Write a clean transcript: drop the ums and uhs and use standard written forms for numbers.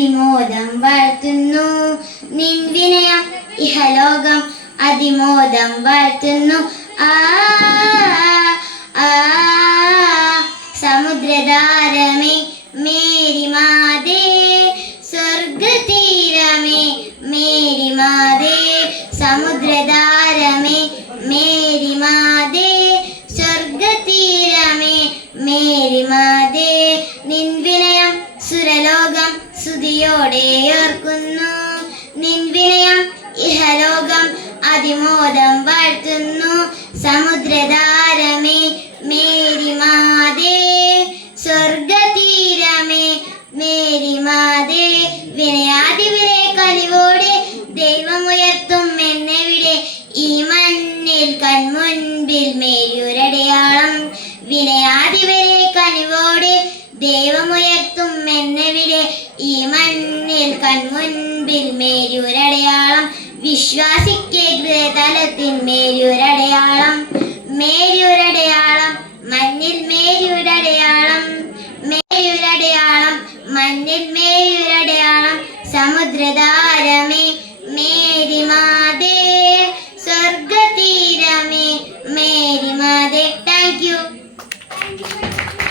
അതിമോദം വാഴ്ത്തുന്നു. നിൻ വിനയം ഇഹലോകം അതിമോദം വാഴ്ത്തുന്നു. ആ സമുദ്രധാരമേ മേരി മാതേ, സ്വർഗതീരമേ മേരി മാതേ, സമുദ്രധാരമേ മേരി മാതേ, സ്വർഗതീരമേ മേരി മാതേ. നിൻ വിനയം സുരലോകം സ്തുതിയോടെ ഓർക്കുന്നു. നിൻ വിനയം ഇഹലോകം അതിമോദം വാഴ്ത്തുന്നു. സമുദ്രധാരമേ മേരി മാതേ, സ്വർഗതീരമേ മേരി മാതേ. വിനയാതിവിനെ കനിവോടെ ദൈവമുയർത്തും എന്നെവിടെ, ഈ മണ്ണിൽ കൺമുൻപിൽ മേരിയൊരടയാളം. വിനയാതിവിനെ കനിവോടെ ദൈവമുയർത്തും എന്നെവിടെ, ഈ മണ്ണിൽ കൺമുൻപിൽ മേരിയൊരടയാളം. വിശ്വാസിക്ക് ഹൃദയ